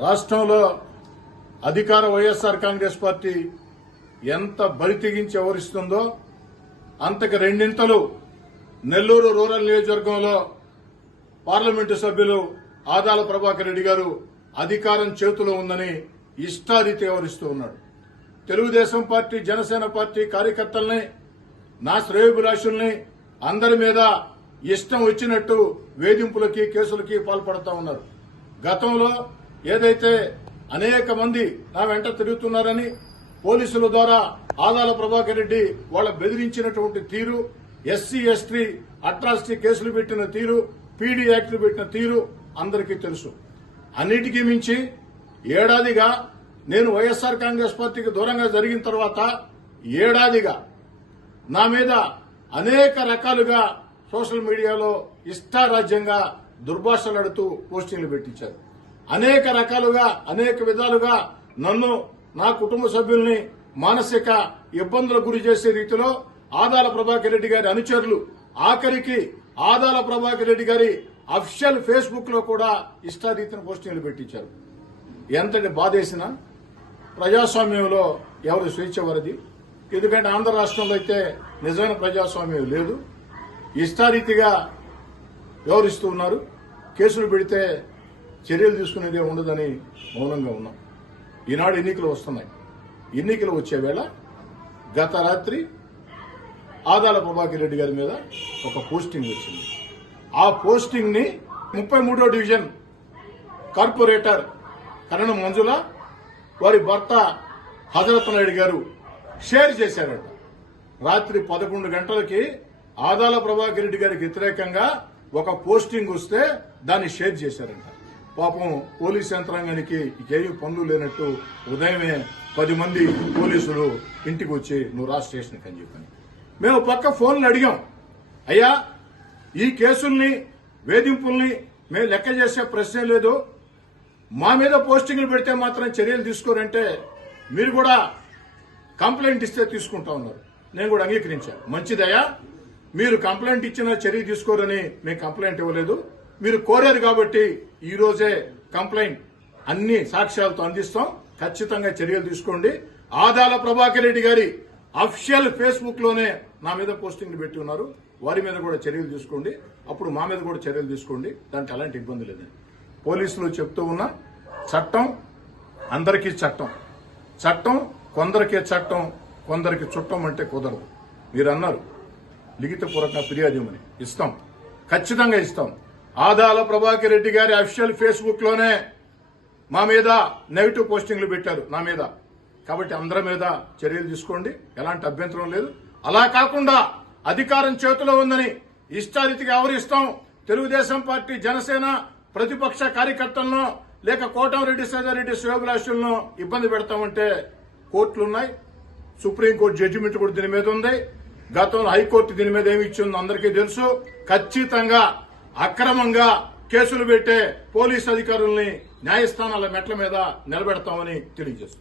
రాష్ట్రంలో అధికార వైఎస్ఆర్ కాంగ్రెస్ పార్టీ ఎంత బరితెగించి వ్యవహరిస్తుందో అంతకు రెండింతలు నెల్లూరు రూరల్ నియోజకవర్గంలో పార్లమెంటు సభ్యులు ఆదాల ప్రభాకర్ రెడ్డి గారు అధికారం చేతిలో ఉందని ఇష్టారీతి వ్యవహరిస్తూ ఉన్నాడు. తెలుగుదేశం పార్టీ, జనసేన పార్టీ కార్యకర్తల్ని, నా శ్రేయోభిలాషుల్ని అందరి మీద ఇష్టం వచ్చినట్టు వేధింపులకి, కేసులకి పాల్పడతా ఉన్నారు. గతంలో ఏదైతే అనేక మంది నా వెంట తిరుగుతున్నారని పోలీసుల ద్వారా ఆదాల ప్రభాకర్ రెడ్డి వాళ్ళ బెదిరించినటువంటి తీరు, ఎస్సీ ఎస్టీ అట్రాసిటీ కేసులు పెట్టిన తీరు, పీడీ యాక్టులు పెట్టిన తీరు అందరికీ తెలుసు. అన్నిటికీ మించి ఏడాదిగా నేను వైఎస్ఆర్ కాంగ్రెస్ పార్టీకి దూరంగా జరిగిన తర్వాత ఏడాదిగా నా మీద అనేక రకాలుగా సోషల్ మీడియాలో ఇష్టారాజ్యంగా దుర్భాషలాడుతూ పోస్టింగ్లు పెట్టించారు. అనేక రకాలుగా, అనేక విధాలుగా నన్ను, నా కుటుంబ సభ్యుల్ని మానసిక ఇబ్బందులకు గురి చేసే రీతిలో ఆదాల ప్రభాకర్ రెడ్డి గారి అనుచరులు, ఆఖరికి ఆదాల ప్రభాకర్ రెడ్డి గారి అఫిషియల్ ఫేస్బుక్ లో కూడా ఇష్టారీతిన పోస్టింగ్లు పెట్టించారు. ఎంతటి బాధేసినా ప్రజాస్వామ్యంలో ఎవరు స్వేచ్ఛ వరది. ఎందుకంటే ఆంధ్ర రాష్ట్రంలో అయితే నిజమైన ప్రజాస్వామ్యం లేదు. ఇష్టారీతిగా వ్యవహరిస్తూ ఉన్నారు. కేసులు పెడితే చర్యలు తీసుకునేదే ఉండదని మౌనంగా ఉన్నాం. ఈనాడు ఎన్నికలు వస్తున్నాయి. ఎన్నికలు వచ్చే వేళ గత రాత్రి ఆదాల ప్రభాకర్ రెడ్డి గారి మీద ఒక పోస్టింగ్ వచ్చింది. ఆ పోస్టింగ్ ని 33వ డివిజన్ కార్పొరేటర్ కరణం మంజుల వారి భర్త హజరత్ నాయుడు గారు షేర్ చేశారట. రాత్రి 11 గంటలకి ఆదాల ప్రభాకర్ రెడ్డి గారికి వ్యతిరేకంగా ఒక పోస్టింగ్ వస్తే దాన్ని షేర్ చేశారంట. పాపం పోలీస్ యంత్రాంగానికి ఏమీ పనులు లేనట్టు ఉదయమే 10 మంది పోలీసులు ఇంటికి వచ్చి నువ్వు రా స్టేషన్కి అని చెప్పని మేము పక్క ఫోన్లు అడిగాం. అయ్యా, ఈ కేసుల్ని, వేధింపుల్ని మేము లెక్క చేసే ప్రశ్నే లేదు. మా మీద పోస్టింగ్లు పెడితే మాత్రం చర్యలు తీసుకోరంటే మీరు కూడా కంప్లైంట్ ఇస్తే తీసుకుంటా ఉన్నారు. నేను కూడా అంగీకరించాను. మంచిదయ్యా, మీరు కంప్లైంట్ ఇచ్చినా చర్య తీసుకోరని మేము కంప్లైంట్ ఇవ్వలేదు. మీరు కోరారు కాబట్టి ఈ రోజే కంప్లైంట్ అన్ని సాక్ష్యాలతో అందిస్తాం. ఖచ్చితంగా చర్యలు తీసుకోండి. ఆదాల ప్రభాకర్ రెడ్డి గారి అఫిషియల్ ఫేస్బుక్ లోనే నా మీద పోస్టింగ్లు పెట్టి ఉన్నారు. వారి మీద కూడా చర్యలు తీసుకోండి. అప్పుడు మా మీద కూడా చర్యలు తీసుకోండి. దానికి అలాంటి ఇబ్బంది లేదని పోలీసులు చెప్తూ ఉన్నా. చట్టం అందరికీ చట్టం. చట్టం కొందరికే చట్టం, కొందరికి చుట్టం అంటే కుదరదు. మీరు అన్నారు లిఖితపూర్వకంగా ఫిర్యాదు ఇవ్వమని. ఇస్తాం, ఖచ్చితంగా ఇస్తాం. ఆదాల ప్రభాకర్ రెడ్డి గారి అఫిషియల్ ఫేస్బుక్ లోనే మా మీద నెగిటివ్ పోస్టింగ్లు పెట్టారు నా మీద. కాబట్టి అందరి మీద చర్యలు తీసుకోండి, ఎలాంటి అభ్యంతరం లేదు. అలా కాకుండా అధికారం చేతిలో ఉందని ఇష్టారీతిగా వ్యవహరిస్తాం. తెలుగుదేశం పార్టీ, జనసేన ప్రతిపక్ష కార్యకర్తలను లేక కోటంరెడ్డి సీతారెడ్డి శ్రేయోభిలాషులను ఇబ్బంది పెడతామంటే కోర్టులున్నాయి. సుప్రీంకోర్టు జడ్జిమెంట్ కూడా దీని మీద ఉంది. గతంలో హైకోర్టు దీని మీద ఏమి ఇచ్చిందో అందరికీ తెలుసు. ఖచ్చితంగా అక్రమంగా కేసులు పెట్టే పోలీసు అధికారుల్ని న్యాయస్థానాల మెట్ల మీద నిలబెడతామని తెలియజేస్తుంది.